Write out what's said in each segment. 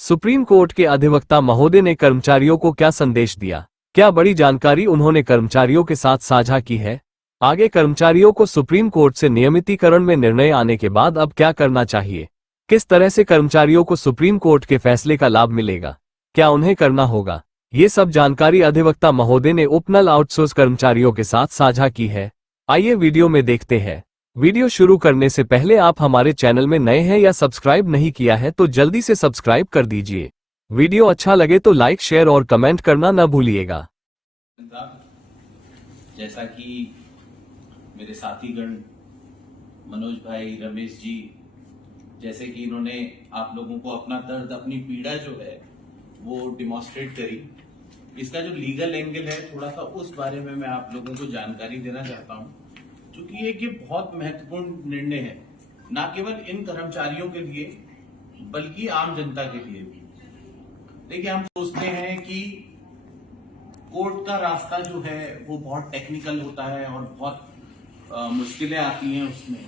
Supreme court के अधिवक्ता महोदय ने कर्मचारियों को क्या संदेश दिया? क्या बड़ी जानकारी उन्होंने कर्मचारियों के साथ साझा की है? आगे कर्मचारियों को सुप्रीम कोर्ट से नियमितीकरण में निर्णय आने के बाद अब क्या करना चाहिए? किस तरह से कर्मचारियों को सुप्रीम कोर्ट के फैसले का लाभ मिलेगा? क्या उन्हें करना होगा? ये सब जानकारी अधिवक्ता महोदय ने उपनल आउटसोर्स कर्मचारियों के साथ साझा की है। आइए वीडियो में देखते हैं। वीडियो शुरू करने से पहले आप हमारे चैनल में नए हैं या सब्सक्राइब नहीं किया है तो जल्दी से सब्सक्राइब कर दीजिए। वीडियो अच्छा लगे तो लाइक, शेयर और कमेंट करना न भूलिएगा। जैसा कि मेरे साथीगण मनोज भाई, रमेश जी, जैसे कि इन्होंने आप लोगों को अपना दर्द, अपनी पीड़ा जो है वो डिमॉन्स्ट्रेट करी, इसका जो लीगल एंगल है थोड़ा सा उस बारे में मैं आप लोगों को जानकारी देना चाहता हूं, क्योंकि ये बहुत महत्वपूर्ण निर्णय है, न केवल इन कर्मचारियों के लिए बल्कि आम जनता के लिए भी। देखिए, हम सोचते हैं कि कोर्ट का रास्ता जो है वो बहुत टेक्निकल होता है और बहुत मुश्किलें आती हैं उसमें।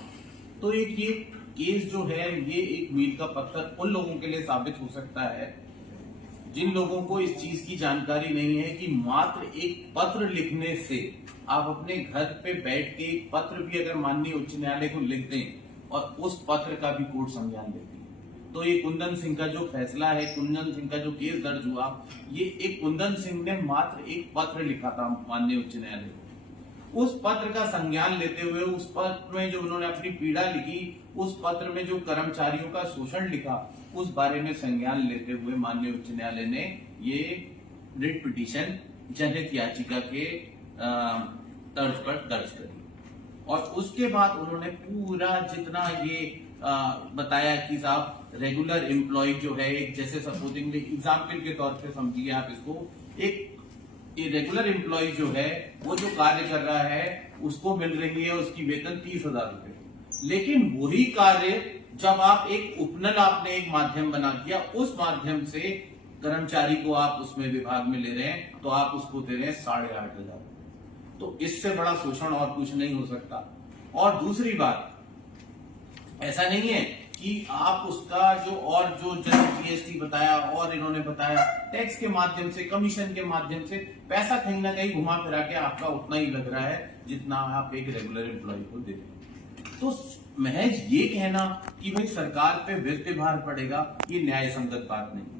तो एक ये केस जो है ये एक मील का पत्थर उन लोगों के लिए साबित हो सकता है जिन लोगों को इस चीज की जानकारी नहीं है कि मात्र एक पत्र लिखने से, आप अपने घर पे बैठ के एक पत्र भी अगर माननीय उच्च न्यायालय को लिख दें और उस पत्र का भी कोर्ट संज्ञान लेती है। तो ये कुंदन सिंह का जो फैसला है, कुंदन सिंह का जो केस दर्ज हुआ, ये एक कुंदन सिंह ने मात्र एक पत्र लिखा था माननीय उच्च न्यायालय को। उस पत्र का संज्ञान लेते हुए, उस पत्र में जो उन्होंने अपनी पीड़ा लिखी, उस पत्र में जो कर्मचारियों का शोषण लिखा, उस बारे में संज्ञान लेते हुए माननीय उच्च न्यायालय ने ये रिट पिटीशन जनहित याचिका के तर्ज पर दर्ज करी। और उसके बाद उन्होंने पूरा जितना ये बताया कि साहब रेगुलर एम्प्लॉय जो है, एक जैसे सपोजिंग एग्जाम्पल के तौर पे समझिए आप इसको, एक रेगुलर एम्प्लॉय जो है वो जो कार्य कर रहा है उसको मिल रही है उसकी वेतन 30,000 रुपए, लेकिन वही कार्य जब आप एक उपनल आपने एक माध्यम बना दिया, उस माध्यम से कर्मचारी को आप उसमें विभाग में ले रहे हैं तो आप उसको दे रहे हैं 8,500। तो इससे बड़ा शोषण और कुछ नहीं हो सकता। और दूसरी बात, ऐसा नहीं है कि आप उसका जो जीएसटी बताया और इन्होंने बताया टैक्स के माध्यम से, कमीशन के माध्यम से पैसा कहीं ना कहीं घुमा फिरा के आपका उतना ही लग रहा है जितना आप एक रेगुलर एम्प्लॉय को दे रहे हैं। तो महज ये कहना कि भाई सरकार पे वित्तीय भार पड़ेगा, ये न्याय संगत बात नहीं है।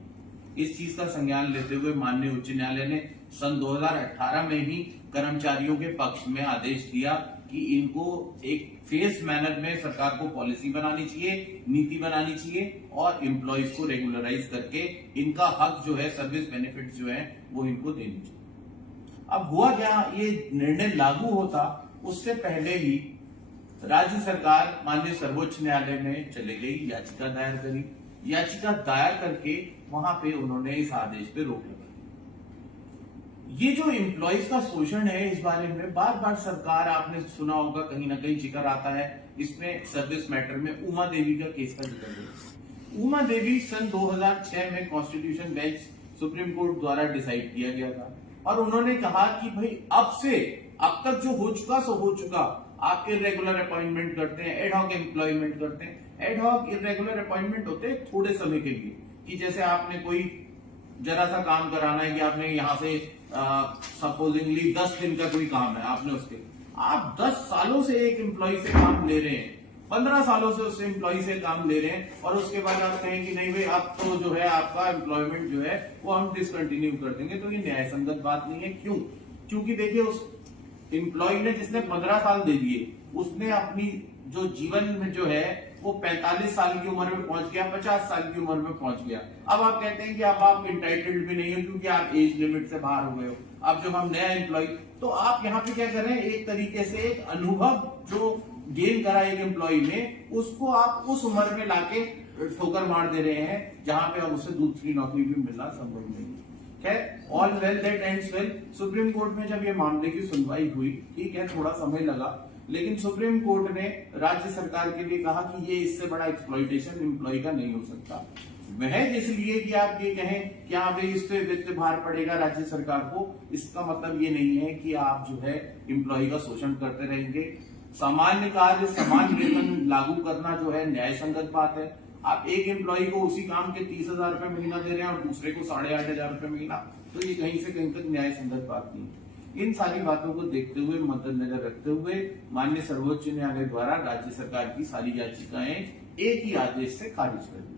इस चीज का संज्ञान लेते हुए माननीय उच्च न्यायालय ने सन 2018 में ही कर्मचारियों के पक्ष में आदेश दिया कि इनको एक फेस मैनर में सरकार को पॉलिसी बनानी चाहिए, नीति बनानी चाहिए और एम्प्लॉइज को रेगुलराइज करके इनका हक जो है, सर्विस बेनिफिट जो है वो इनको देनी चाहिए। अब हुआ क्या, ये निर्णय लागू होता उससे पहले ही राज्य सरकार माननीय सर्वोच्च न्यायालय में चले गई, याचिका दायर करी। याचिका दायर करके वहां पे उन्होंने इस आदेश पे रोक लगाई। ये जो एम्प्लॉइज का शोषण है, इस बारे में बार बार सरकार, आपने सुना होगा, कहीं ना कहीं जिक्र आता है इसमें सर्विस मैटर में उमा देवी का केस का जिक्र है। उमा देवी सन 2006 में कॉन्स्टिट्यूशन बेंच सुप्रीम कोर्ट द्वारा डिसाइड किया गया था और उन्होंने कहा कि भाई अब तक जो हो चुका सो हो चुका, आप इरेगुलर अपॉइंटमेंट करते हैं, एडहॉक एम्प्लॉयमेंट करते हैं। एडहॉक इरेगुलर अपॉइंटमेंट होते हैं थोड़े समय के लिए, कि जैसे आपने कोई जरा सा काम कराना है कि आपने यहाँ से सपोजिंगली 10 दिन का कोई काम है, आपने उसके, आप 10 सालों से एक एम्प्लॉय से काम ले रहे हैं, 15 सालों से उस एम्प्लॉय से काम ले रहे हैं और उसके बाद आप कहें कि नहीं भाई अब तो जो है आपका एम्प्लॉयमेंट जो है वो हम डिसकंटिन्यू कर देंगे, तो ये न्याय संगत बात नहीं है। क्यों? क्योंकि देखिए, उस एम्प्लॉय ने जिसने 15 साल दे दिए, उसने अपनी जो जीवन में जो है वो 45 साल की उम्र में पहुंच गया, 50 साल की उम्र में पहुंच गया। अब आप कहते हैं कि अब आप इंटाइटल्ड भी नहीं हो क्योंकि आप एज लिमिट से बाहर हो गए हो, अब जो हम नया एम्प्लॉय, तो आप यहाँ पे क्या कर रहे हैं, एक तरीके से एक अनुभव जो गेन करा एक एम्प्लॉय ने, उसको आप उस उम्र में लाके ठोकर मार दे रहे हैं जहां पे अब उसे दूसरी नौकरी भी मिलना संभव नहीं। All well that ends well. Supreme court में जब ये मामले की सुनवाई हुई, ठीक है, थोड़ा समय लगा, लेकिन सुप्रीम कोर्ट ने राज्य सरकार के लिए कहा कि ये इससे बड़ा एक्सप्लॉइटेशन एम्प्लॉय का नहीं हो सकता। महज इसलिए कि आप ये कहें कि हाँ भाई इस पे वित्त भार पड़ेगा राज्य सरकार को, इसका मतलब ये नहीं है कि आप जो है एम्प्लॉय का शोषण करते रहेंगे। सामान्य कार्य समान वेतन लागू करना जो है न्याय संगत बात है आप एक एम्प्लॉय को उसी काम के 30,000 रुपए महीना दे रहे हैं और दूसरे को 8,500 रुपए महीना, तो ये कहीं से कहीं तक न्याय संगत बात नहीं है। इन सारी बातों को देखते हुए, मद्देनजर रखते हुए माननीय सर्वोच्च न्यायालय द्वारा राज्य सरकार की सारी याचिकाएं एक ही आदेश से खारिज कर दी।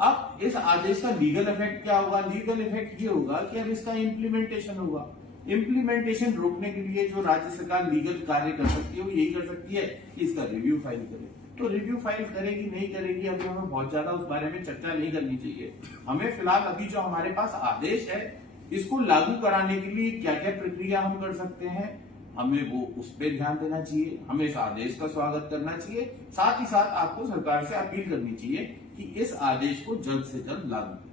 अब इस आदेश का लीगल इफेक्ट क्या होगा? लीगल इफेक्ट ये होगा कि अब इसका इम्प्लीमेंटेशन होगा। इम्प्लीमेंटेशन रोकने के लिए जो राज्य सरकार लीगल कार्य कर सकती है वो यही कर सकती है कि इसका रिव्यू फाइल करे। तो रिव्यू फाइल करेगी नहीं करेगी, अभी हमें बहुत ज्यादा उस बारे में चर्चा नहीं करनी चाहिए। हमें फिलहाल अभी जो हमारे पास आदेश है, इसको लागू कराने के लिए क्या क्या प्रक्रिया हम कर सकते हैं, हमें वो उस पर ध्यान देना चाहिए। हमें इस आदेश का स्वागत करना चाहिए, साथ ही साथ आपको सरकार से अपील करनी चाहिए कि इस आदेश को जल्द से जल्द लागू